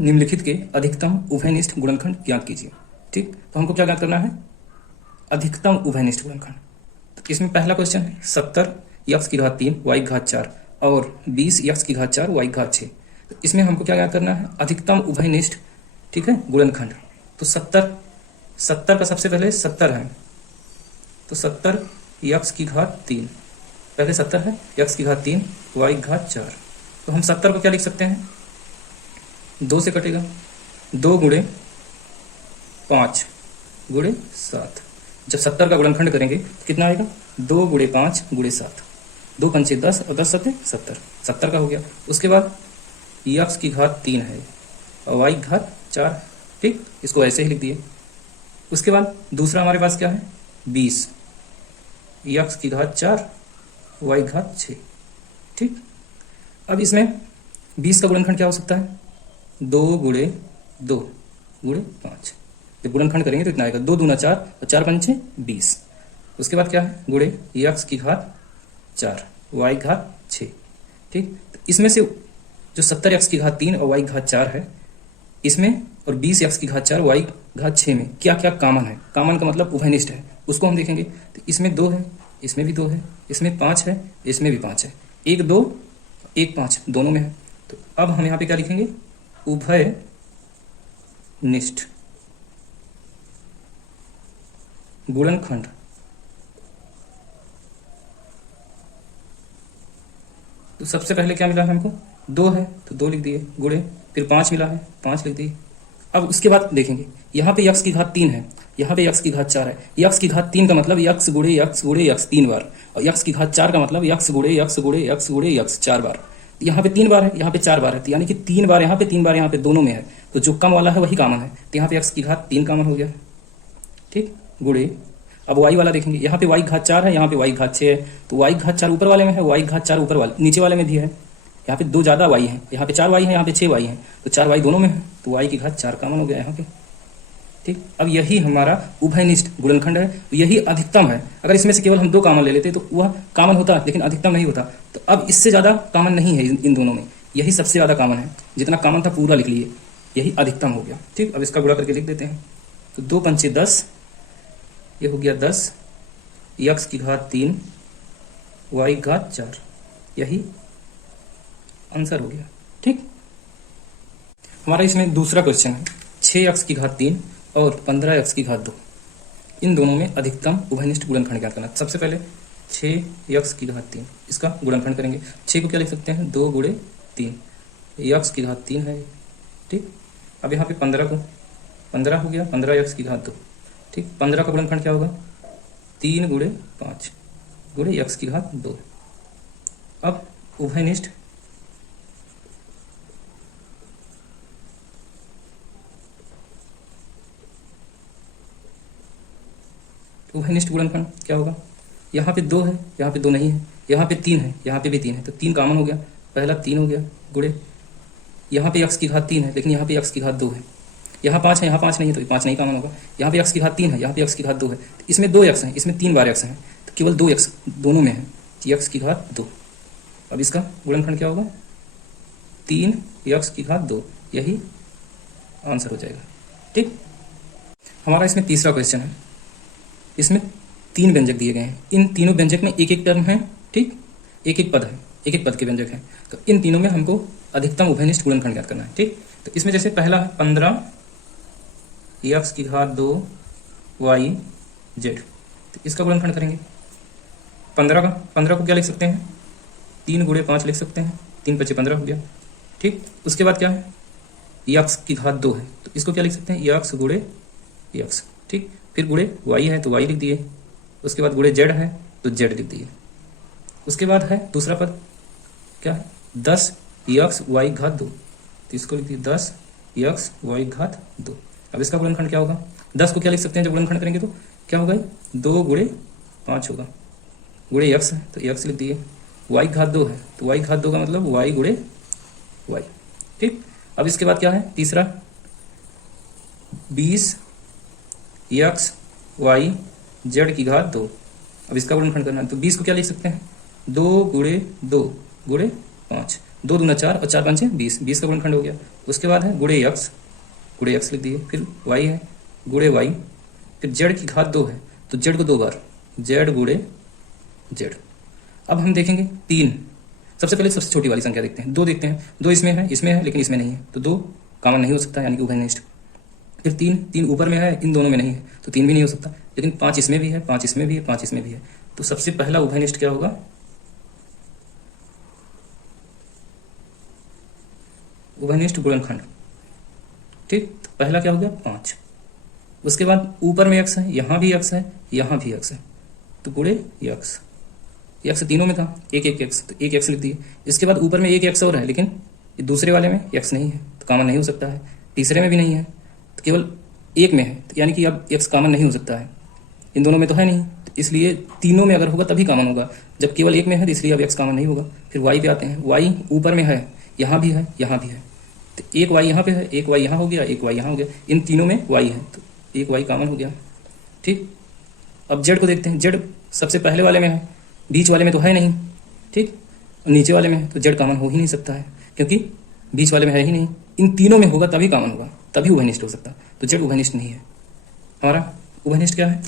निम्नलिखित के अधिकतम उभयनिष्ठ गुणनखंड ज्ञात कीजिए। ठीक, तो हमको क्या ज्ञात करना है? अधिकतम उभयनिष्ठ गुणनखंड। तो इसमें पहला क्वेश्चन है 70 x की घात 3 y की घात 4 और 20 x की घात 4 y की घात 6। तो इसमें हमको क्या ज्ञात करना है? अधिकतम उभयनिष्ठ, ठीक है, गुणनखंड। तो 70 का सबसे पहले 70 है, तो 70 x की घात 3, पहले 70 है, x की घात 3 y की घात 4। तो हम 70 को क्या लिख सकते हैं? 2 से कटेगा, 2 गुणे 5 गुणे 7। जब 70 का गुणनखंड करेंगे तो कितना आएगा? 2 गुणे 5 गुणे 7, 2 पंचे 10 और 10 सत्ते 70, 70 का हो गया। उसके बाद x की घात 3 है और y की घात 4, ठीक, इसको ऐसे ही लिख दिए। उसके बाद दूसरा हमारे पास क्या है? 20 x की घात 4 y की घात 6, ठीक। अब इसमें 20 का गुणनखंड क्या हो सकता है? 2 गुणे 2 गुणे 5। जब गुणनखंड करेंगे तो इतना आएगा, 2 दूना 4 और 4 पंचे 20। उसके बाद क्या है? गुणे x की घात 4 y की घात 6, ठीक। तो इसमें से जो 70 x की घात 3 और y की घात 4 है, इसमें और 20 x की घात 4 y की घात 6 में क्या क्या कॉमन है? कॉमन का मतलब उभयनिष्ठ है, उसको हम देखेंगे। तो इसमें 2 है, इसमें भी 2 है, इसमें 5 है, इसमें भी 5 है, 1 2 1 5 दोनों में है। तो अब हम यहाँ पे क्या लिखेंगे? उभयनिष्ठ गुणनखंड। तो सबसे पहले क्या मिला है हमको? 2 है तो 2 लिख दिए, गुणे, फिर 5 मिला है, 5 लिख दिए। अब उसके बाद देखेंगे, यहाँ पे x की घात 3 है, यहाँ पे x की घात 4 है। x की घात 3 का मतलब x गुणे x गुणे x 3 बार, और x की घात 4 का मतलब x गुणे x गुणे x गुणे x 4 बार। यहाँ पे 3 बार है, यहाँ पे 4 बार है, तो यानी कि 3 बार यहाँ पे 3 बार यहाँ पे, दोनों में है। तो जो कम वाला है वही कॉमन है, तो यहाँ पे x की घात 3 कॉमन हो गया, ठीक, गुणे। अब y वाला देखेंगे, यहाँ पे y की घात 4 है, यहाँ पे y की घात 6 है, तो y की घात 4 ऊपर वाले में है, y की घात 4 ऊपर वाले नीचे वाले में भी है। यहाँ पे 2 ज्यादा y है, यहाँ पे 4 y है, यहाँ पे 6 y है, तो 4 y दोनों में है, तो y की घात 4 कॉमन हो गया यहाँ पे, ठीक। अब यही हमारा उभयनिष्ठ गुणनखंड है, तो यही अधिकतम है। अगर इसमें से केवल हम 2 कॉमन ले लेते तो वह कॉमन होता, लेकिन अधिकतम नहीं होता। तो अब इससे ज्यादा कॉमन नहीं है इन दोनों में, यही सबसे ज्यादा कॉमन है। जितना कॉमन था पूरा लिख लिए, यही अधिकतम हो गया, ठीक। अब इसका गुणा करके लिख देते हैं। तो 2 पंचे 10, ये हो गया 10 x की घात 3 y की घात 4, यही आंसर हो गया, ठीक। हमारा इसमें दूसरा क्वेश्चन है 6x की घात 3 और 15x की घात 2, इन दोनों में अधिकतम उभयनिष्ठ गुणनखंड ज्ञात करना। सबसे पहले 6x की घात 3, इसका गुणनखंड करेंगे। 6 को क्या लिख सकते हैं? 2 गुणे 3, x की घात 3 है, ठीक। अब यहाँ पे 15 को, 15 हो गया 15x की घात 2, ठीक। 15 का गुणनखंड क्या होगा? 3 गुणे 5 गुणे x की घात 2। अब उभयनिष्ठ गुणनखंड क्या होगा? यहाँ पे 2 है, यहाँ पे 2 नहीं है, यहाँ पे 3 है, यहाँ पे भी 3 है, तो 3 कॉमन हो गया, पहला 3 हो गया, गुणे यहाँ पे x की घात 3 है, लेकिन यहाँ पे x की घात 2 है, यहाँ 5 है, यहाँ 5 नहीं है, तो 5 नहीं कॉमन होगा। यहाँ पे x की घात 3 है, यहाँ पे x की घात 2 है, तो इसमें 2x है, इसमें 3 बार x है, तो केवल 2x दोनों में है, x की घात 2। अब इसका गुणनखंड क्या होगा? 3x की घात 2, यही आंसर हो जाएगा, ठीक। हमारा इसमें तीसरा क्वेश्चन है, इसमें 3 व्यंजक दिए गए हैं, इन तीनों व्यंजक में एक एक टर्म है, ठीक, एक एक पद है, एक एक पद के व्यंजक हैं। तो इन तीनों में हमको अधिकतम उभयनिष्ठ गुणनखंड ज्ञात करना है, ठीक। तो इसमें जैसे पहला है 15 x की घात 2 y z, तो इसका गुणनखंड करेंगे। 15 को क्या लिख सकते हैं? 3 गुणे 5 लिख सकते हैं, 3 पचे 15 हो गया, ठीक। उसके बाद क्या है? x की घात 2 है, तो इसको क्या लिख सकते हैं? x गुणे x, ठीक। फिर गुणे y है तो y लिख दिए, उसके बाद गुणे z है तो z लिख दिए। उसके बाद है दूसरा पद क्या है? 10 x y घात 2, तो इसको लिख दिए 10 x y घात 2। अब इसका गुणनखंड क्या होगा? 10 को क्या लिख सकते हैं जब गुणनखंड करेंगे तो? क्या होगा? 2 गुणे 5 होगा, गुणे x है तो x लिख दिए, y घात 2 है तो y घात 2 का मतलब y गुणे y, ठीक। अब इसके बाद क्या है? तीसरा 20 x y z की घात 2, अब इसका गुणनखंड करना है तो 20 को क्या लिख सकते हैं? 2 गुणे 2 गुणे 5, 2 दूना 4 और 4 पंचे 20, 20 का गुणनखंड हो गया। उसके बाद है गुणे एक्स लिख दिए, फिर वाई है गुणे वाई, फिर जेड की घात 2 है तो जेड को 2 बार जेड गुणे जेड। अब हम देखेंगे 3, सबसे पहले सबसे छोटी वाली संख्या देखते हैं, 2 देखते हैं, 2 इसमें है लेकिन इसमें नहीं है तो 2 कॉमन नहीं हो सकता यानी कि उभयनिष्ठ। फिर 3 ऊपर में है, इन दोनों में नहीं है तो 3 भी नहीं हो सकता, लेकिन 5 इसमें भी है, 5 इसमें भी है, 5 इसमें भी है। तो सबसे पहला उभयनिष्ठ क्या होगा, उभयनिष्ठ गुणनखंड। ठीक, तो पहला क्या हो गया 5। उसके बाद ऊपर में x है, यहां भी x है, यहां भी x है, तो गुणे x तीनों में था, एक x तो एक x लिख दिए। इसके बाद ऊपर में एक x और है, लेकिन दूसरे वाले में x नहीं है तो कॉमन नहीं हो सकता है, तीसरे में भी नहीं है तो केवल एक में है, तो यानी कि अब x कॉमन नहीं हो सकता है, इन दोनों में तो है नहीं, तो इसलिए तीनों में अगर होगा तभी कॉमन होगा, जब केवल एक में है तो इसलिए अब x कॉमन नहीं होगा। फिर y पे आते हैं, y ऊपर में है, यहाँ भी है, यहाँ भी है, तो एक y यहाँ पे है, एक y यहाँ हो गया, एक y यहाँ हो गया, इन तीनों में y है तो एक y कॉमन हो गया। ठीक, अब z को देखते हैं, z सबसे पहले वाले में है, बीच वाले में तो है नहीं। ठीक, नीचे वाले में है तो z कॉमन हो ही नहीं सकता है, क्योंकि बीच वाले में है ही नहीं, इन तीनों में होगा तभी कॉमन होगा, तभी उभयनिष्ठ हो सकता, तो z उभयनिष्ठ नहीं है। हमारा उभयनिष्ठ क्या है,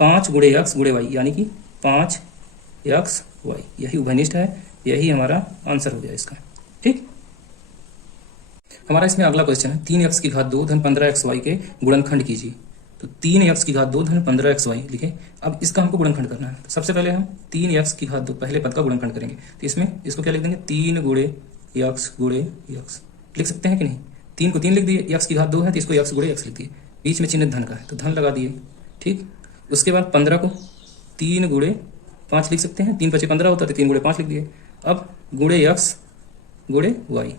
5 गुणे x गुणे y, यानी कि 5x y, यही उभयनिष्ठ है, यही हमारा आंसर हो गया इसका। ठीक, हमारा इसमें अगला क्वेश्चन है 3x की घात 2 धन 15xy के गुणनखंड कीजिए। तो 3x की घात 2 धन 15xy लिखे। अब इसका हमको गुणनखंड करना है, तो सबसे पहले हम 3x की घात 2 पहले पद का गुणनखंड करेंगे, तो इसमें इसको क्या लिख देंगे, 3 गुणे x लिख सकते हैं कि नहीं, 3 को 3 लिख दिए, x की घात 2 है तो इसको x गुणे x लिख दिए, बीच में चिन्ह धन का है तो धन लगा दिए। ठीक, उसके बाद 15 को 3 गुणे 5 लिख सकते हैं, 3 × 5 = 15 होता है तो 3 गुणे 5 लिख दिए। अब गुणे x गुणे y,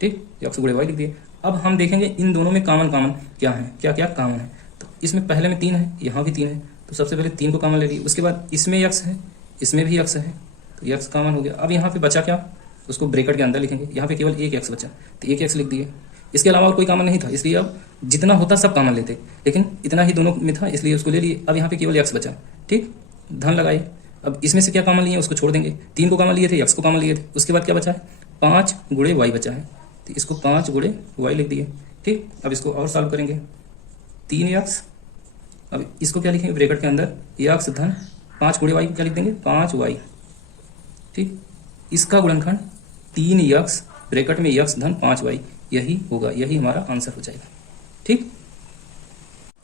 ठीक, x गुणे y लिख दिए। अब हम देखेंगे इन दोनों में कॉमन क्या है, क्या क्या कॉमन है। तो इसमें पहले में 3 है, यहाँ भी 3 है, तो सबसे पहले 3 को कॉमन ले लिए। उसके बाद इसमें x है, इसमें भी x है, तो x कॉमन हो गया। अब यहाँ पे बचा क्या, उसको ब्रैकेट के अंदर लिखेंगे, यहाँ पे केवल एक x बचा तो एक x लिख दिए। इसके अलावा और कोई कॉमन नहीं था, इसलिए अब जितना होता सब कॉमन लेते, लेकिन इतना ही दोनों में था इसलिए उसको ले लिए। अब यहाँ पे केवल x बचा। ठीक, धन लगाए। अब इसमें से क्या कॉमन लिए उसको छोड़ देंगे, 3 को कॉमन लिए थे, x को कॉमन लिए थे। उसके बाद क्या बचा है, 5 गुणे y बचा है, तो इसको 5 गुणे y लिख दिए। ठीक, अब इसको और सॉल्व करेंगे, 3x, अब इसको क्या लिखेंगे ब्रैकेट के अंदर, x धन 5 गुणे y क्या लिख देंगे, 5y। ठीक, इसका गुणनखंड 3x ब्रैकेट में x धन 5y, यही होगा, यही हमारा आंसर हो जाएगा। ठीक,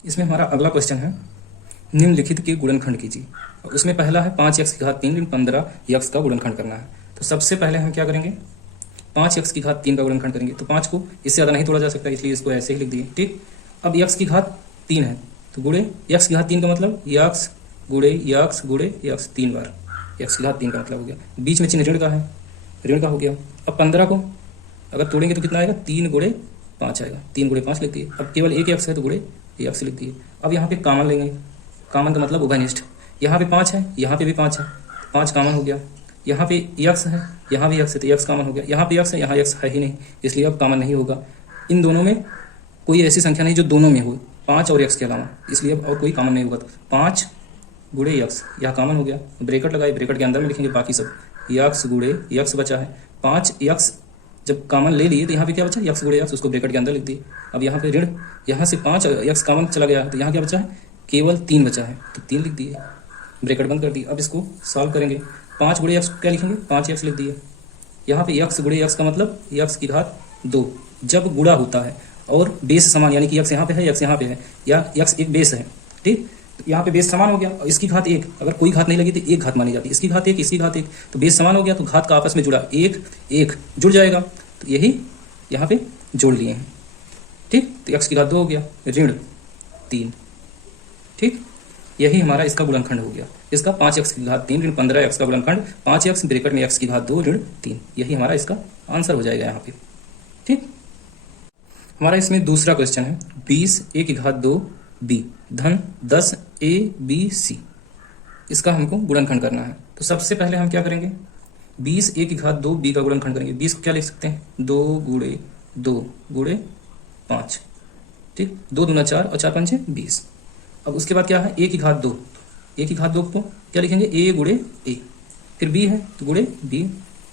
इसमें हमारा अगला क्वेश्चन है निम्नलिखित के गुणनखंड कीजिए। और उसमें पहला है 5x की घात 3 15x का गुणनखंड करना है। तो सबसे पहले हम क्या करेंगे, 5x की घात 3 का गुणनखंड करेंगे। तो 5 को इससे ज़्यादा नहीं तोड़ा जा सकता, इसलिए इसको ऐसे ही लिख दिए। ठीक, अब x की घात 3 है तो गुणे x की घात 3 का मतलब x गुणे x 3 बार, x की घात 3 का मतलब हो गया। बीच में चिन्ह ऋण का है, ऋण का हो गया। अब 15 को अगर तोड़ेंगे तो कितना आएगा, 3 गुणे 5 आएगा, 3 गुणे 5 लिख दिए। अब केवल एक x है तो गुणे x लिख दिए। अब यहाँ पे कॉमन लेंगे, कॉमन का मतलब उभयनिष्ठ, यहाँ पे 5 है, यहाँ पे भी 5 है, 5 कॉमन हो गया। यहाँ पे x है, यहाँ भी x है तो x कॉमन हो गया। यहाँ पे x है, यहाँ x है ही नहीं, इसलिए अब कॉमन नहीं होगा। इन दोनों में कोई ऐसी संख्या नहीं जो दोनों में हो, 5 और x के अलावा, इसलिए अब और कोई कॉमन नहीं होगा। तो 5 गुणे x यह कॉमन हो गया, ब्रैकेट लगाए, ब्रैकेट के अंदर में लिखेंगे बाकी सब, x गुणे x बचा है। 5x जब कॉमन ले लिए तो यहाँ पे क्या बचा, x गुणे x, उसको ब्रैकेट के अंदर लिख दिए। अब यहाँ पे ऋण, यहाँ से 5x कॉमन चला गया है तो यहाँ क्या बचा है, केवल 3 बचा है तो 3 लिख दिए, ब्रैकेट बंद कर दी। अब इसको सॉल्व करेंगे, 5 गुणे x क्या लिखेंगे, 5x लिख दिए। यहाँ पे x गुणे x का मतलब x की घात 2, जब गुणा होता है और बेस समान, यानी कि x यहाँ पे है, x यहाँ पे है, या x एक बेस है। ठीक, यहाँ पे बेस समान हो गया और इसकी घात 1, अगर कोई घात नहीं लगी तो एक घात मानी जाती है, इसकी घात 1, इसकी घात 1, तो बेस समान हो गया तो घात का आपस में जुड़ा, 1 1 जुड़ जाएगा, तो यही यहाँ पे जोड़ लिए हैं। ठीक, तो x की घात 2 हो गया, ऋण 3। ठीक, यही हमारा इसका गुणनखंड हो गया। इसका 5x की घात 3 ऋण 15x का गुणनखंड 5x ब्रैकेट में x की घात 2 ऋण 3, यही हमारा इसका आंसर हो जाएगा यहाँ पे। ठीक, हमारा इसमें दूसरा क्वेश्चन है 20a की घात 2b धन 10abc, इसका हमको गुणनखंड करना है। तो सबसे पहले हम क्या करेंगे, 20a की घात 2b का गुणनखंड करेंगे। 20 को क्या लिख सकते हैं, 2 गुणे 2 गुणे 5। ठीक, 2 दूना 4 और 4 पंचे 20। अब उसके बाद क्या है, a की घात 2, a की घात 2 को क्या लिखेंगे, a गुणे a, फिर b है तो गुणे b,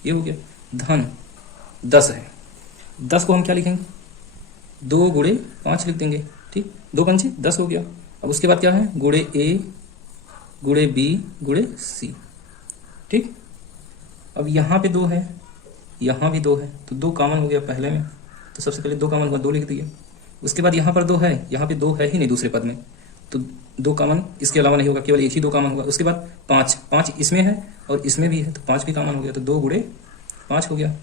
ये हो गया। धन 10 है, 10 को हम क्या लिखेंगे, 2 गुणे 5 लिख देंगे। ठीक, 2 पंचे 10 हो गया। अब उसके बाद क्या है, गुणे ए गुणे बी गुणे सी। ठीक, अब यहाँ पे 2 है, यहाँ भी 2 है, तो 2 कॉमन हो गया पहले में, तो सबसे पहले 2 कॉमन हुआ, 2 लिख दिया। उसके बाद यहाँ पर 2 है, यहाँ पे 2 है ही नहीं दूसरे पद में, तो 2 कॉमन इसके अलावा नहीं होगा, केवल एक ही 2 कॉमन होगा। उसके बाद 5 इसमें है और इसमें भी है, तो 5 भी कॉमन हो गया, तो 2 गुणे 5 हो गया।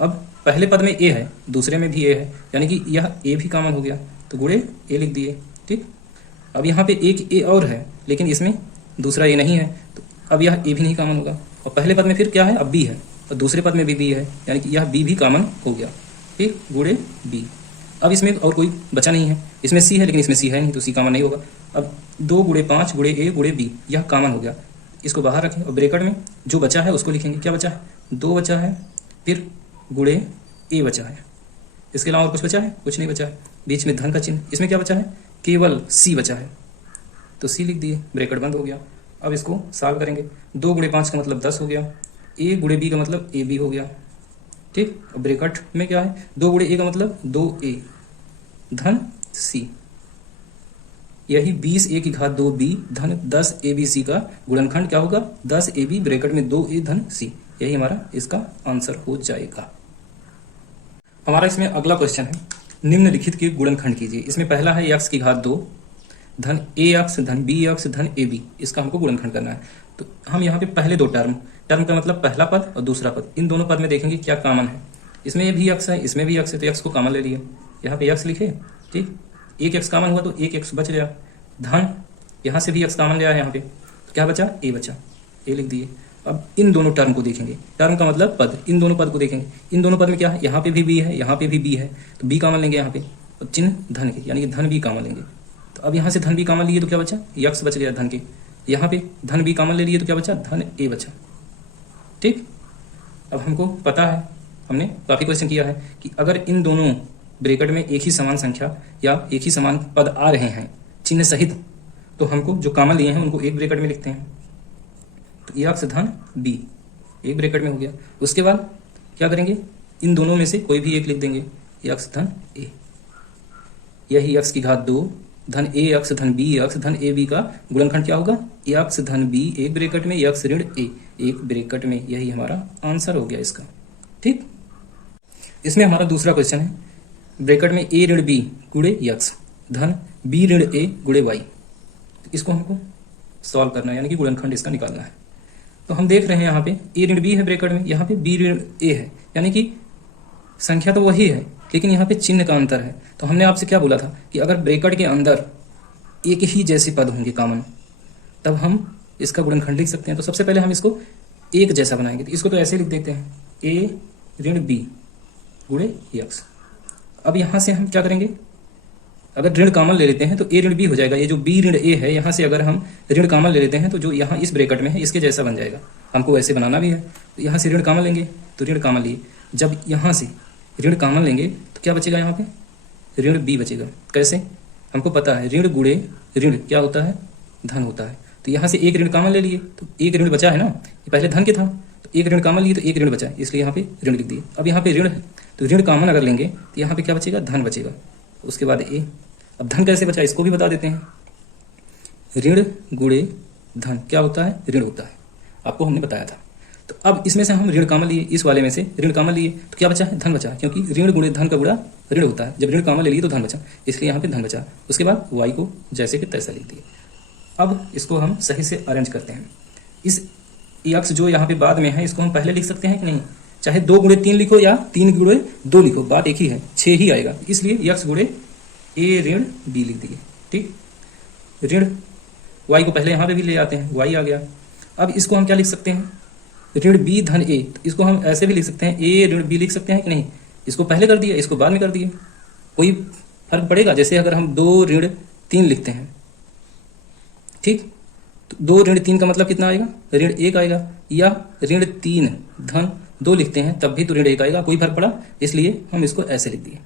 अब पहले पद में ए है, दूसरे में भी ए है, यानी कि यह ए भी कॉमन हो गया, तो गुणे ए लिख दिए। ठीक, अब यहाँ पे एक ए और है, लेकिन इसमें दूसरा ए नहीं है, तो अब यह ए भी नहीं कॉमन होगा। और पहले पद में फिर क्या है, अब बी है, और दूसरे पद में भी बी है, यानी कि यह बी भी कॉमन हो गया। ठीक, गुणे बी। अब इसमें और कोई बचा नहीं है, इसमें सी है लेकिन इसमें सी है नहीं, तो सी कॉमन नहीं होगा। अब 2 गुणे 5 गुणे ए गुणे बी, यह कॉमन हो गया, इसको बाहर रखें और ब्रैकेट में जो बचा है उसको लिखेंगे। क्या बचा है, 2 बचा है, फिर गुणे ए बचा है, इसके अलावा और कुछ बचा है, कुछ नहीं बचा है। बीच में धन का चिन्ह, इसमें क्या बचा है, केवल सी बचा है, तो सी लिख दिए, ब्रैकेट बंद हो गया। अब इसको सॉल्व करेंगे, 2 गुणे 5 का मतलब 10 हो गया, ए गुणे बी का मतलब ए बी हो गया। ठीक, ब्रैकेट में क्या है, 2 गुणे ए का मतलब 2a धन सी, यही 20a की घात 2b धन 10abc का गुणनखंड क्या होगा, 10ab ब्रैकेट में 2a धन c। यही हमारा इसका आंसर हो जाएगा। हमारा इसमें अगला क्वेश्चन है, निम्नलिखित के गुणनखंड कीजिए। इसमें पहला है x की घात 2 धन ax धन bx धन ab, इसका हमको गुणनखंड करना है। तो हम यहाँ पे पहले 2 टर्म का मतलब पहला पद और दूसरा पद, इन दोनों पद में देखेंगे क्या कॉमन है। इसमें ये भी x है, इसमें भी x है, तो x को कॉमन ले लिए, यहाँ पे x लिखे। ठीक, एक x कॉमन हुआ तो एक x बच गया, धन यहाँ से भी x कॉमन लिया है, यहाँ पे तो क्या बचा, a बचा, a लिख दिए। अब इन दोनों टर्म को देखेंगे, टर्म का मतलब पद, इन दोनों पद को देखेंगे। इन दोनों पद में क्या है, यहाँ पे भी b है, यहाँ पे भी b है, तो b कॉमन लेंगे यहाँ पे, और चिन्ह धन के, यानी कि धन b कॉमन लेंगे। तो अब यहाँ से धन b कॉमन लिए तो क्या बचा, x बच गया धन के, यहाँ पे धन b कॉमन ले लिए तो क्या बचा, धन a बचा। ठीक, अब हमको पता है, हमने काफी क्वेश्चन किया है कि अगर इन दोनों ब्रैकेट में एक ही समान संख्या या एक ही समान पद आ रहे हैं चिन्ह सहित, तो हमको जो कॉमन लिए हैं उनको एक ब्रैकेट में लिखते हैं। तो x धन b एक ब्रैकेट में हो गया। उसके बाद क्या करेंगे, इन दोनों में से कोई भी एक लिख देंगे, x धन a, यही x की घात 2 धन ax धन bx धन ab का गुणनखंड क्या होगा, x धन b एक ब्रैकेट में x ऋण a एक ब्रैकेट में। यही हमारा आंसर हो गया इसका। ठीक, इसमें हमारा दूसरा क्वेश्चन है, ब्रैकेट में a ऋण b गुणे x धन b ऋण a गुणे y, इसको हमको सॉल्व करना है, यानी कि गुणनखंड इसका निकालना है। तो हम देख रहे हैं यहाँ पे a ऋण b है ब्रैकेट में, यहाँ पे b ऋण a है, यानी कि संख्या तो वही है लेकिन यहाँ पे चिन्ह का अंतर है। तो हमने आपसे क्या बोला था कि अगर ब्रैकेट के अंदर एक ही जैसे पद होंगे कॉमन, तब हम इसका गुणनखंड लिख सकते हैं। तो सबसे पहले हम इसको एक जैसा बनाएंगे, तो इसको तो ऐसे लिख देते हैं, a ऋण b गुणे x। अब यहाँ से हम क्या करेंगे, अगर ऋण कॉमन ले लेते हैं तो a ऋण b हो जाएगा, ये जो b ऋण a है यहाँ से अगर हम ऋण कॉमन ले लेते हैं तो जो यहाँ इस ब्रैकेट में है इसके जैसा बन जाएगा। हमको ऐसे बनाना भी है, तो यहाँ से ऋण कॉमन लेंगे तो ऋण कॉमन लिए, जब यहाँ से ऋण कॉमन लेंगे तो क्या बचेगा, यहाँ पे ऋण b बचेगा। कैसे, हमको पता है ऋण गुणे ऋण क्या होता है, धन होता है। तो यहाँ से एक ऋण कॉमन ले लिए तो एक ऋण बचा है ना, ये पहले धन के था, तो एक ऋण कॉमन लिए तो एक ऋण बचा है, इसलिए यहाँ पे ऋण लिख दिए। अब यहाँ पे ऋण है तो ऋण कॉमन अगर लेंगे तो यहाँ पे क्या बचेगा, धन बचेगा। उसके बाद a, अब धन कैसे बचा इसको भी बता देते हैं, ऋण गुणे धन क्या होता है, ऋण होता है, आपको हमने बताया था। तो अब इसमें से हम ऋण कॉमन लिए, इस वाले में से ऋण कॉमन लिए तो क्या बचा है, धन बचा, क्योंकि ऋण गुणे धन का गुणा ऋण होता है। जब ऋण कॉमन ले लिए तो धन बचा, इसलिए यहाँ पे धन बचा। उसके बाद y को जैसे कि तैसा लिख दिए। अब इसको हम सही से अरेंज करते हैं। इस x जो यहाँ पे बाद में है इसको हम पहले लिख सकते हैं कि नहीं, चाहे 2 गुणे 3 लिखो या 3 गुणे 2 लिखो, बात एक ही है, 6 ही आएगा। इसलिए x गुणे a ऋण b लिख दिए। ठीक, ऋण y को पहले यहाँ पे भी ले आते हैं, y आ गया। अब इसको हम क्या लिख सकते हैं, ऋण b धन a, तो इसको हम ऐसे भी लिख सकते हैं, a ऋण b लिख सकते हैं कि नहीं। इसको पहले कर दिया, इसको बाद में कर दिए, कोई फर्क पड़ेगा। जैसे अगर हम 2 ऋण 3 लिखते हैं, ठीक, तो 2 ऋण 3 का मतलब कितना आएगा, ऋण 1 आएगा। या ऋण 3 धन 2 लिखते हैं तब भी तो ऋण 1 आएगा, कोई फर्क पड़ा, इसलिए हम इसको ऐसे लिख दिए।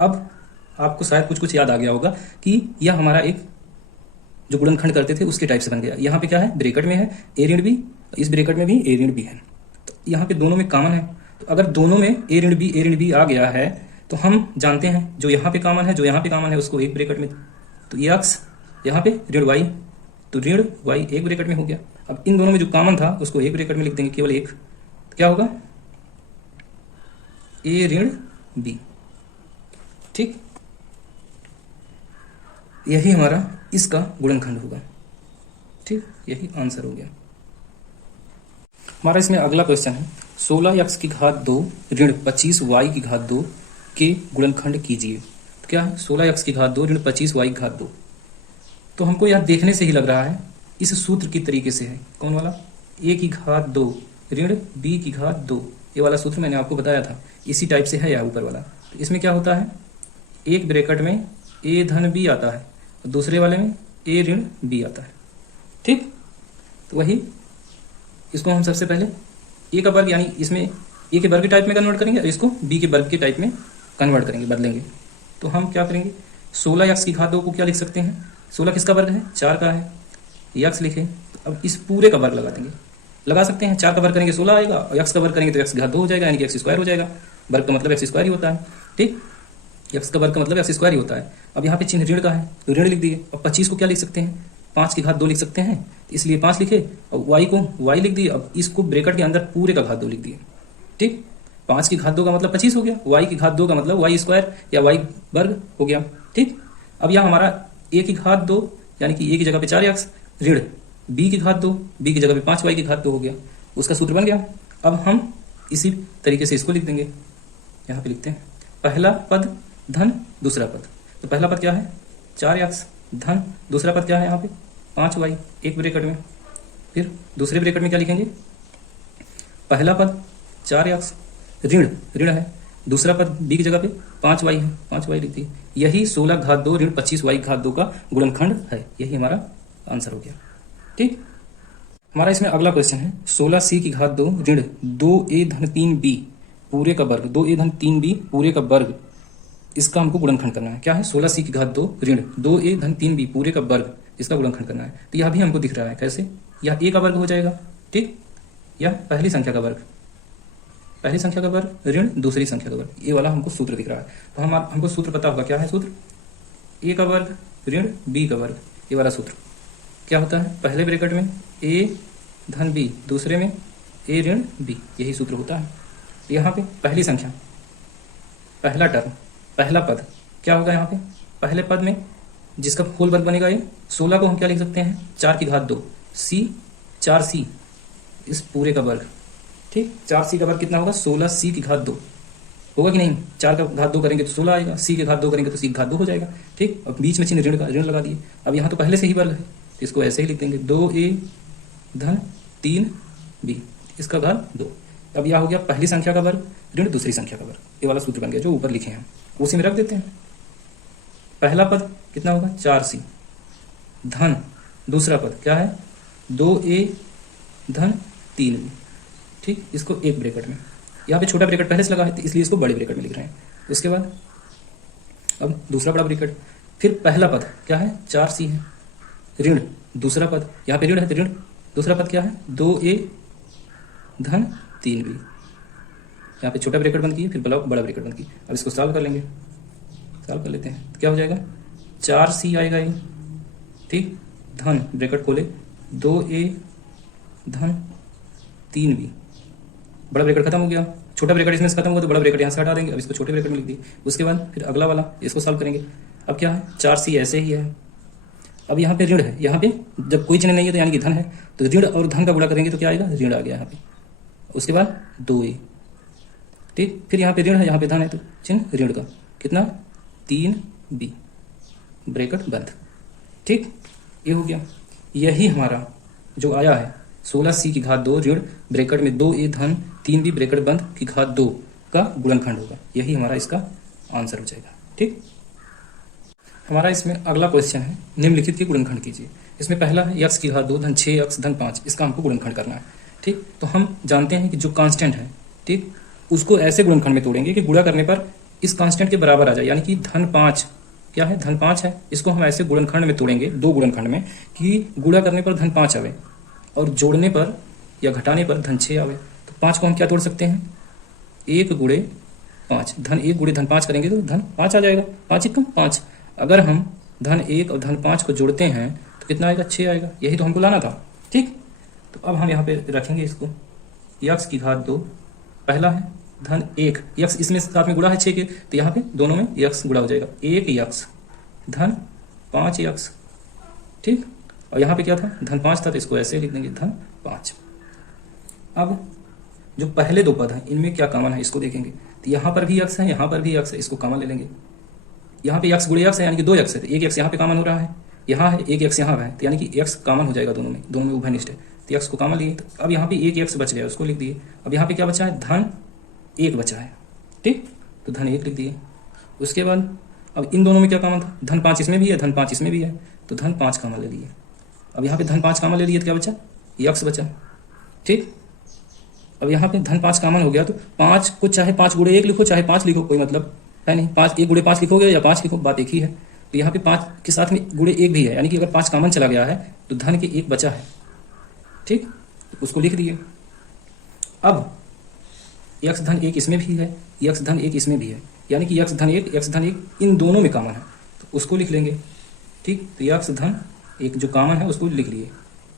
अब आपको शायद कुछ कुछ याद आ गया होगा कि यह हमारा एक जो गुणनखंड करते थे उसके टाइप से बन गया। यहाँ पे क्या है, ब्रैकेट में है a ऋण b, इस ब्रैकेट में भी a ऋण b है, तो यहाँ पे दोनों में कॉमन है। तो अगर दोनों में a ऋण b आ गया है तो हम जानते हैं जो यहाँ पे कॉमन है, जो यहाँ पे कॉमन है उसको एक ब्रैकेट में, तो ये एक्स यहाँ पे ऋण वाई, तो ऋण वाई एक ब्रैकेट में हो गया। अब इन दोनों में जो कॉमन था उसको एक ब्रैकेट में लिख देंगे, केवल एक, तो क्या होगा ए ऋण बी। ठीक, यही हमारा इसका गुणनखंड होगा। ठीक, यही आंसर हो गया हमारा। इसमें अगला क्वेश्चन है 16x की घात 2 ऋण 25y की घात 2 के गुणनखंड कीजिए। तो क्या है 16x की घात 2 ऋण 25y की घात 2। तो हमको यह देखने से ही लग रहा है इस सूत्र की तरीके से है। कौन वाला? a की घात 2 ऋण b की घात 2, ये वाला सूत्र मैंने आपको बताया था, इसी टाइप से है यह ऊपर वाला। तो इसमें क्या होता है, एक ब्रैकेट में a धन b आता है और दूसरे वाले में a ऋण b आता है। ठीक, तो वही इसको हम सबसे पहले ए का वर्ग यानी इसमें ए के वर्ग के टाइप में कन्वर्ट करेंगे और इसको बी के वर्ग के टाइप में कन्वर्ट करेंगे, बदलेंगे। तो हम क्या करेंगे, 16x की घात 2 को क्या लिख सकते हैं, 16 किसका वर्ग है, 4 का है, x लिखे। तो अब इस पूरे का वर्ग लगा देंगे, लगा सकते हैं, 4 का वर्ग करेंगे 16 आएगा और x का वर्ग करेंगे तो x की घात 2 हो जाएगा, यानी कि x स्क्वायर हो जाएगा। वर्ग का मतलब x स्क्वायर ही होता है। ठीक, x का वर्ग का मतलब x स्क्वायर ही होता है। अब यहाँ पे चिन्ह ऋण का है तो ऋण लिख दिए। अब 25 को क्या लिख सकते हैं, 5 की घात 2 लिख सकते हैं, तो इसलिए 5 लिखे और y को y लिख दिए। अब इसको ब्रैकेट के अंदर पूरे का घात 2 लिख दिए। ठीक, 5 की घात 2 का मतलब 25 हो गया, y की घात 2 का मतलब y स्क्वायर या y वर्ग हो गया। ठीक, अब यहाँ हमारा a की घात 2 यानी कि a की जगह पे 4x ऋण b की घात 2, b की जगह पे 5y की घात 2 हो गया, उसका सूत्र बन गया। अब हम इसी तरीके से इसको लिख देंगे, यहाँ पे लिखते हैं पहला पद धन दूसरा पद। तो पहला पद क्या है 4x धन दूसरा पद क्या है यहाँ पे 5y, एक ब्रैकेट में। फिर दूसरे ब्रैकेट में क्या लिखेंगे, पहला पद 4x ऋण ऋण है, दूसरा पद b की जगह पे 5y है, 5y लिख दी। यही 16 घात 2 ऋण 25y घात 2 का गुणनखंड है, यही हमारा आंसर हो गया। ठीक, हमारा इसमें अगला क्वेश्चन है 16c की घात 2 ऋण 2a धन 3b पूरे का वर्ग, 2a धन 3b पूरे का वर्ग, इसका हमको गुणनखंड करना है। क्या है 16c की घात 2 ऋण 2a धन 3b पूरे का वर्ग, इसका गुणनखंड करना है। तो यह भी हमको दिख रहा है कैसे, यह a का वर्ग हो जाएगा। ठीक, यह पहली संख्या का वर्ग, पहली संख्या का वर्ग ऋण दूसरी संख्या का वर्ग, ये वाला हमको सूत्र दिख रहा है। तो हमको सूत्र पता होगा, क्या है सूत्र, a का वर्ग ऋण b का वर्ग, ये वाला सूत्र क्या होता है, पहले ब्रैकेट में a धन b, दूसरे में a ऋण b, यही सूत्र होता है। यहाँ पे पहली संख्या, पहला टर्म, पहला पद क्या होगा, यहाँ पे पहले पद में जिसका होल वर्ग बनेगा ये 16 को हम क्या लिख सकते हैं 4 की घात 2 c, 4c इस पूरे का वर्ग। ठीक, 4c का वर्ग कितना होगा 16c की घात 2 होगा कि नहीं, 4 का घात 2 करेंगे तो 16 आएगा, c की घात 2 करेंगे तो c की घात 2 हो जाएगा। ठीक, अब बीच में चिन्ह ऋण का, ऋण लगा दिए। अब यहाँ तो पहले से ही वर्ग है तो इसको ऐसे ही लिख देंगे 2a धन 3b, इसका घात 2। अब यह हो गया पहली संख्या का वर्ग ऋण दूसरी संख्या का वर्ग, ये वाला सूत्र बन गया जो ऊपर लिखे हैं, उसी में रख देते हैं। पहला पद कितना होगा 4c धन दूसरा पद क्या है 2a धन 3b। ठीक, इसको एक ब्रैकेट में, यहाँ पे छोटा ब्रैकेट पहले से लगा है तो इसलिए इसको बड़े ब्रैकेट में लिख रहे हैं। उसके बाद अब दूसरा बड़ा ब्रैकेट, फिर पहला पद क्या है 4c है ऋण दूसरा पद, यहाँ पे ऋण है तो ऋण दूसरा पद क्या है 2a धन 3b, यहाँ पे छोटा ब्रैकेट बंद किए फिर बड़ा ब्रैकेट बंद किए। अब इसको सॉल्व कर लेंगे, सॉल्व कर लेते हैं तो क्या हो जाएगा 4c आएगा ये। ठीक, धन ब्रैकेट खोले 2a धन 3b, बड़ा ब्रैकेट खत्म हो गया, छोटा ब्रैकेट इसमें से खत्म हुआ तो बड़ा ब्रैकेट यहाँ से हटा देंगे। अब इसको छोटे ब्रैकेट में लिख दिए। उसके बाद फिर अगला वाला इसको सॉल्व करेंगे। अब क्या है 4c ऐसे ही है। अब यहाँ पे ऋण है, यहाँ पे जब कोई चिन्ह नहीं है तो यानी कि धन है, तो ऋण और धन का गुणा करेंगे तो क्या आएगा ऋण आ गया यहाँ पे। उसके बाद 2a। ठीक, फिर यहाँ पे ऋण है, यहाँ पे धन है तो चिन्ह ऋण का कितना 3b, ब्रैकेट बंद। ठीक, ये हो गया। यही हमारा जो आया है 16c की घात 2 ऋण ब्रैकेट में 2a धन 3b ब्रैकेट बंद की घात 2 का गुणनखंड होगा, यही हमारा इसका आंसर हो जाएगा। ठीक, हमारा इसमें अगला क्वेश्चन है निम्नलिखित के गुणनखंड कीजिए। इसमें पहला है x की घात 2 धन 6x धन 5, इसका हमको गुणनखंड करना है। ठीक, तो हम जानते हैं कि जो कांस्टेंट है, ठीक, उसको ऐसे गुणनखंड में तोड़ेंगे कि गुणा करने पर इस कांस्टेंट के बराबर आ जाए, यानी कि धन 5 क्या है धन 5 है, इसको हम ऐसे गुणनखंड में तोड़ेंगे, दो गुणनखंड में, कि गुणा करने पर धन 5 आवे और जोड़ने पर या घटाने पर धन 6 आवे। तो 5 को हम क्या तोड़ सकते हैं 1 गुणे 5, धन 1 गुणे धन 5 करेंगे तो धन 5 आ जाएगा। 5 एकम 5। अगर हम धन 1 और धन 5 को जोड़ते हैं तो कितना आएगा? 6 आएगा। यही तो हमको लाना था। ठीक, तो अब हम यहाँ पे रखेंगे इसको यक्स की घात 2, पहला है धन 1, यक्स इसमें साथ में गुणा है 6 के, तो यहाँ पे दोनों में यक्स गुणा हो जाएगा। 1 यक्स धन 5 यक्स। ठीक, और यहाँ पे क्या था? धन 5 था, तो इसको ऐसे लिख देंगे धन 5। अब जो पहले दो पद हैं इनमें क्या कॉमन है इसको देखेंगे। तो यहाँ पर भी यक्स है, यहाँ पर भी यक्स है, इसको कॉमन ले लेंगे। यहाँ पे यक्स गुणे यक्स है, यानी कि 2 यक्स है, तो 1 यक्स यहाँ पे कॉमन हो रहा है, यहाँ है 1 यक्स यहाँ है, तो यानी कि यक्स कॉमन हो जाएगा दोनों में उभयनिष्ठ है, तो यक्स को कॉमन लिए। तो अब यहाँ पे 1 यक्स बच गया, उसको लिख दिए। अब यहाँ पे क्या बचा है? धन 1 बचा है। ठीक, तो धन 1 लिख दिए। उसके बाद अब इन दोनों में क्या कॉमन था? धन 5 इसमें भी है, धन 5 इसमें भी है, तो धन 5 कॉमन ले लिए। अब यहाँ पे धन 5 कॉमन ले लिए तो क्या बचा? यक्स बचा। ठीक, अब यहाँ पे धन 5 कॉमन हो गया, तो 5 को चाहे 5 गुणे 1 लिखो, चाहे 5 लिखो, कोई मतलब है नहीं। 5 1 गुणे 5 लिखोगे या 5 लिखो, बात एक ही है। तो यहाँ पे 5 के साथ में गुणे 1 भी है, यानी कि अगर 5 कॉमन चला गया है तो धन के 1 बचा है। ठीक, तो उसको लिख दिए। अब यक्स धन 1 इसमें भी है, यक्स धन 1 इसमें भी है, यानी कि यक्स धन 1 इन दोनों में कॉमन है, तो उसको लिख लेंगे। ठीक, तो यक्स धन 1 जो कॉमन है उसको लिख लिए।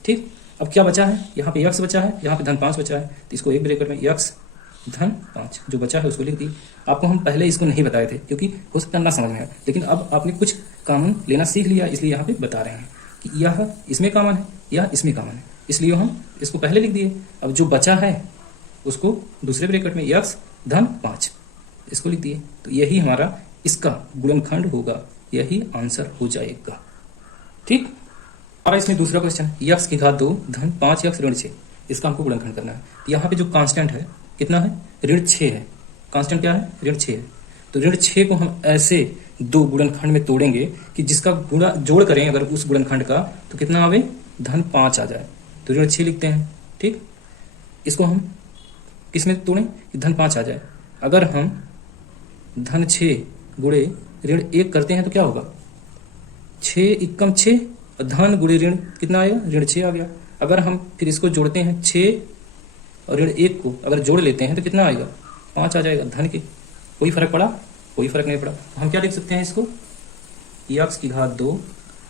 ठीक, अब क्या बचा है? यहाँ पे यक्स बचा है, यहाँ पे धन 5 बचा है, तो इसको एक ब्रैकेट में यक्स धन 5 जो बचा है उसको लिख दी। आपको हम पहले इसको नहीं बताए थे क्योंकि हो सकता ना समझ में आए, लेकिन अब आपने कुछ कॉमन लेना सीख लिया, इसलिए यहाँ पे बता रहे हैं कि यह इसमें कॉमन है, यह इसमें कॉमन है, इसलिए हम इसको पहले लिख दिए। अब जो बचा है उसको दूसरे ब्रैकेट में यक्स धन 5 इसको लिख दिए। तो यही हमारा इसका गुणनखंड होगा, यही आंसर हो जाएगा। ठीक, और इसमें दूसरा क्वेश्चन, यक्स की घात 2 धन 5 यक्स ऋण 6, इसका हमको गुणनखंड करना है। तो यहाँ पे जो कांस्टेंट है कितना है? ऋण 6 है। कांस्टेंट क्या है? ऋण 6 है। तो ऋण 6 को हम ऐसे दो गुणनखंड में तोड़ेंगे कि जिसका गुणा जोड़ करें अगर उस गुणनखंड का तो कितना आवे? धन 5 आ जाए, तो ऋण 6 लिखते हैं। ठीक, इसको हम किस में तोड़ें कि धन 5 आ जाए। अगर हम धन 6 गुणे ऋण 1 करते हैं तो क्या होगा? 6 एकम 6, धन गुणे ऋण कितना आएगा? ऋण 6 आ गया। अगर हम फिर इसको जोड़ते हैं 6 और ऋण 1 को अगर जोड़ लेते हैं तो कितना आएगा? 5 आ जाएगा धन के। कोई फर्क पड़ा? कोई फर्क नहीं पड़ा। तो हम क्या लिख सकते हैं इसको? यक्स की घात 2,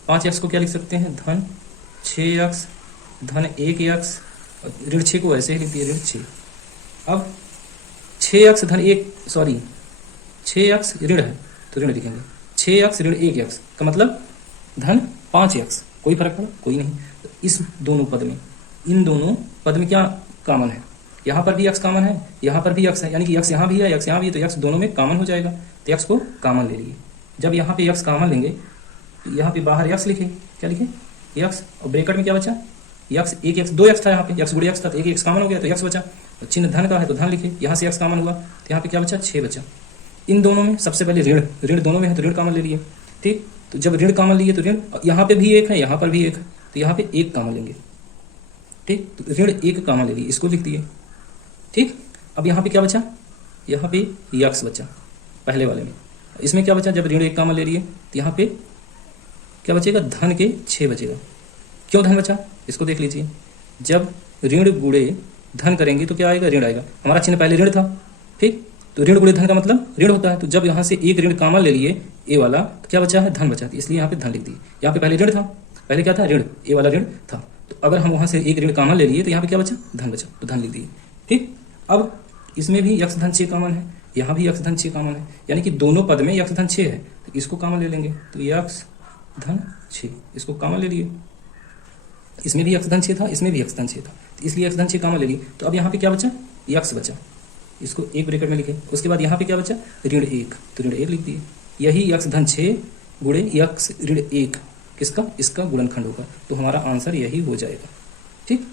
5 यक्स को क्या लिख सकते हैं? धन 6 यक्स धन 1 यक्स, ऋण 6 को ऐसे ही लिख दिए ऋण 6। अब 6 यक्स धन 1 6 यक्स ऋण है तो ऋण लिखेंगे, 6 यक्स ऋण 1 यक्स का मतलब धन 5 यक्स। कोई फर्क पड़ा? कोई नहीं। तो इस दोनों पद में, इन दोनों पद में क्या कॉमन है? यहाँ पर भी यक्स कॉमन है, यहाँ पर भी यक्स है, यानी कि यक्स यहाँ भी है, यक्स यहाँ भी है, तो यक्स दोनों में कॉमन हो जाएगा। तो यक्स को कॉमन ले लिए। जब यहाँ पे यक्स कॉमन लेंगे तो यहाँ पे बाहर यक्स लिखे, क्या लिखे? यक्स, और ब्रैकेट में क्या बचा? यक्स 1 यक्स 2 यक्स था, यहाँ पे यक्स गुणे यक्स था तो 1 यक्स कॉमन हो गया तो यक्स बचा। तो चिन्ह धन का है तो धन लिखे, यहाँ से यक्स कॉमन हुआ तो यहाँ पे क्या बचा? 6 बचा। इन दोनों में सबसे पहले ऋण दोनों में है तो ऋण कॉमन ले लिए। ठीक, तो जब ऋण कॉमन लिए तो ऋण यहाँ पे भी 1 है, यहाँ पर भी 1 है, तो यहाँ पे 1 कॉमन लेंगे। ठीक, तो ऋण 1 कॉमन ले लिए, इसको लिख दिए। ठीक, अब यहाँ पे क्या बचा? यहाँ पे यक्स बचा पहले वाले में। इसमें क्या बचा? जब ऋण 1 कॉमन ले लिए तो यहाँ पे क्या बचेगा? धन के 6 बचेगा। क्यों धन बचा? इसको देख लीजिए। जब ऋण गुणे धन करेंगे तो क्या आएगा? ऋण आएगा। हमारा चिन्ह पहले ऋण था। ठीक, तो ऋण गुणे धन का मतलब ऋण होता है। तो जब यहाँ से 1 ऋण कॉमन ले लिए ए वाला तो क्या बचा है? धन बचा, इसलिए यहाँ पे धन लिख दिए। यहाँ पे पहले ऋण था, पहले क्या था? ऋण, ए वाला ऋण था। तो अगर हम वहां से 1 ऋण कॉमन ले लिए तो यहाँ पे क्या बचा? धन बचा, तो धन लिख दिए। ठीक, अब इसमें भी यक्स धन 6 कॉमन है, यहाँ भी यक्स धन 6 कॉमन है, यानी कि दोनों पद में यक्स धन 6 है, तो इसको कॉमन ले लेंगे। तो यक्स धन 6 इसको कॉमन ले लिए। इसमें भी यक्स धन 6 था, इसमें भी यक्स धन 6 था, तो इसलिए यक्स धन 6 कॉमन ले लिए। तो अब यहाँ पे क्या बचा? यक्स बचा, इसको एक ब्रैकेट में लिखे। उसके बाद यहाँ पे क्या बचा? ऋण 1, तो ऋण 1 लिख दिए। यही यक्स धन 6 गुणे यक्स ऋण 1 किसका? इसका गुणनखंड होगा। तो हमारा आंसर यही हो जाएगा। ठीक।